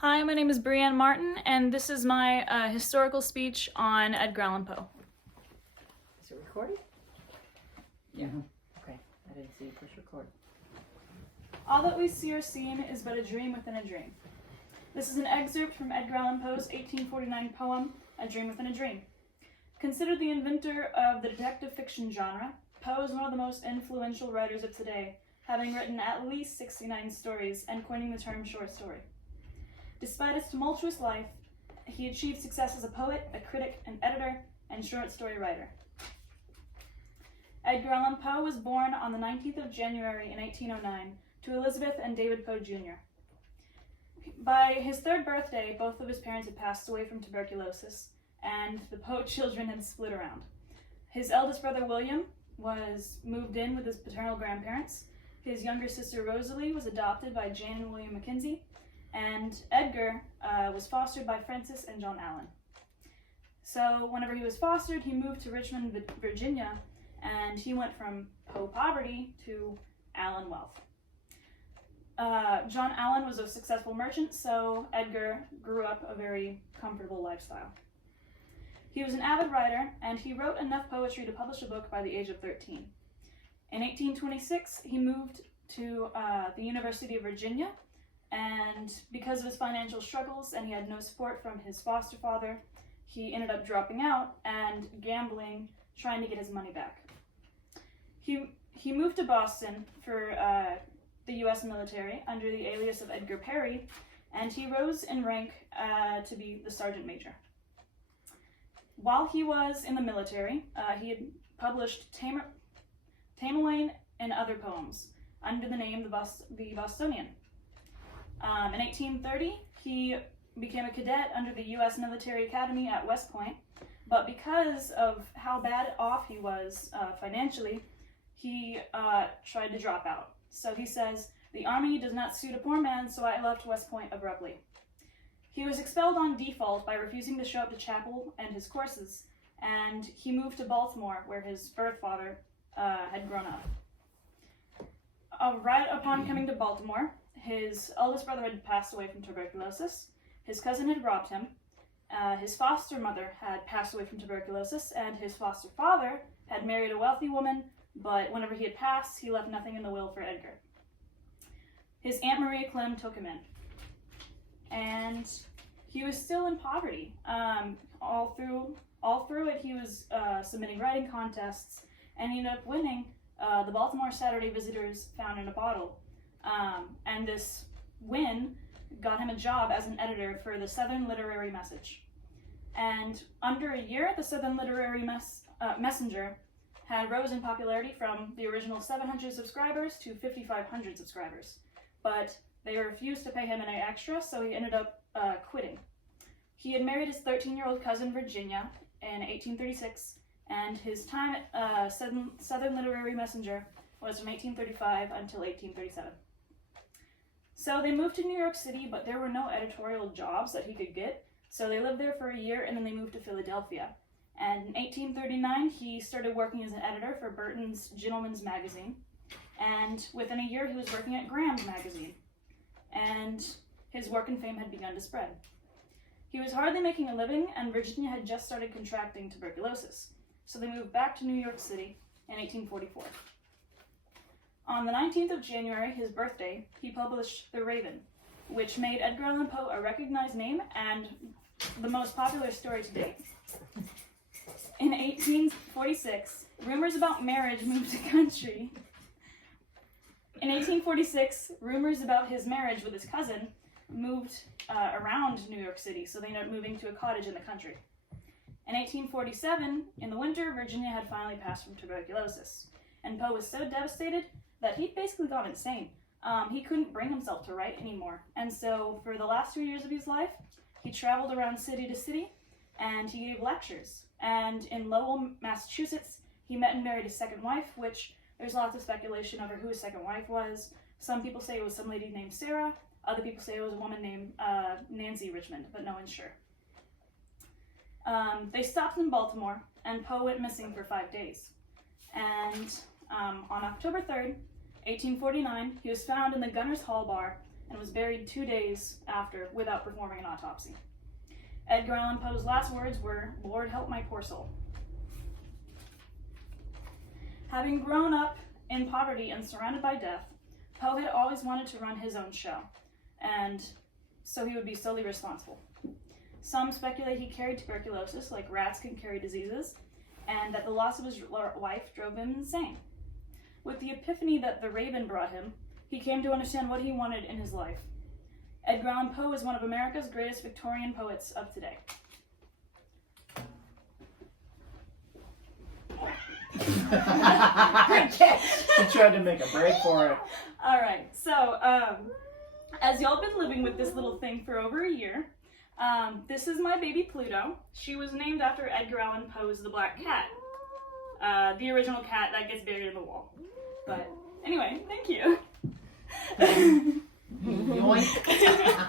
Hi, my name is Brianne Martin, and this is my historical speech on Edgar Allan Poe. Is it recording? Yeah. Okay. I didn't see you push record. All that we see or seen is but a dream within a dream. This is an excerpt from Edgar Allan Poe's 1849 poem, A Dream Within a Dream. Considered the inventor of the detective fiction genre, Poe is one of the most influential writers of today, having written at least 69 stories and coining the term short story. Despite his tumultuous life, he achieved success as a poet, a critic, an editor, and short story writer. Edgar Allan Poe was born on the 19th of January in 1809 to Elizabeth and David Poe Jr. By his third birthday, both of his parents had passed away from tuberculosis, and the Poe children had split around. His eldest brother William was moved in with his paternal grandparents. His younger sister Rosalie was adopted by Jane and William Mackenzie, and Edgar was fostered by Francis and John Allan. So whenever he was fostered, he moved to Richmond, Virginia, and he went from Poe poverty to Allan wealth. John Allan was a successful merchant, so Edgar grew up a very comfortable lifestyle. He was an avid writer, and he wrote enough poetry to publish a book by the age of 13. In 1826, he moved to the University of Virginia, and because of his financial struggles and he had no support from his foster father, he ended up dropping out and gambling, trying to get his money back. He moved to Boston for the U.S. military under the alias of Edgar Perry, and he rose in rank to be the sergeant major. While he was in the military, he had published Tamerlane and other poems under the name the Bostonian. In 1830, he became a cadet under the U.S. Military Academy at West Point, but because of how bad off he was financially, he tried to drop out. So he says, "The army does not suit a poor man, so I left West Point abruptly." He was expelled on default by refusing to show up to chapel and his courses, and he moved to Baltimore, where his birth father had grown up. Right upon coming to Baltimore, his eldest brother had passed away from tuberculosis, his cousin had robbed him, his foster mother had passed away from tuberculosis, and his foster father had married a wealthy woman, but whenever he had passed, he left nothing in the will for Edgar. His Aunt Maria Clem took him in, and he was still in poverty. All through it, he was submitting writing contests, and he ended up winning the Baltimore Saturday Visitors Found in a Bottle. And this win got him a job as an editor for the Southern Literary Message. And under a year, the Southern Literary Messenger had rose in popularity from the original 700 subscribers to 5,500 subscribers. But they refused to pay him any extra, so he ended up quitting. He had married his 13-year-old cousin Virginia in 1836, and his time at Southern Literary Messenger was from 1835 until 1837. So they moved to New York City, but there were no editorial jobs that he could get, so they lived there for a year and then they moved to Philadelphia. And in 1839, he started working as an editor for Burton's Gentleman's Magazine, and within a year he was working at Graham's Magazine, and his work and fame had begun to spread. He was hardly making a living, and Virginia had just started contracting tuberculosis, so they moved back to New York City in 1844. On the 19th of January, his birthday, he published The Raven, which made Edgar Allan Poe a recognized name and the most popular story to date. In 1846, rumors about marriage moved the country. In 1846, rumors about his marriage with his cousin moved around New York City, so they ended up moving to a cottage in the country. In 1847, in the winter, Virginia had finally passed from tuberculosis, and Poe was so devastated that he'd basically gone insane. He couldn't bring himself to write anymore, and so for the last 2 years of his life, he traveled around city to city, and he gave lectures. And in Lowell, Massachusetts, he met and married his second wife, which there's lots of speculation over who his second wife was. Some people say it was some lady named Sarah, other people say it was a woman named Nancy Richmond, but no one's sure. They stopped in Baltimore, and Poe went missing for 5 days. And on October 3rd, 1849, he was found in the Gunner's Hall bar and was buried 2 days after without performing an autopsy. Edgar Allan Poe's last words were, "Lord, help my poor soul." Having grown up in poverty and surrounded by death, Poe had always wanted to run his own show, and so he would be solely responsible. Some speculate he carried tuberculosis, like rats can carry diseases, and that the loss of his wife drove him insane. With the epiphany that the raven brought him, he came to understand what he wanted in his life. Edgar Allan Poe is one of America's greatest Victorian poets of today. She tried to make a break for it. All right, so as y'all been living with this little thing for over a year, this is my baby Pluto. She was named after Edgar Allan Poe's The Black Cat, the original cat that gets buried in the wall. But anyway, thank you. Yoink.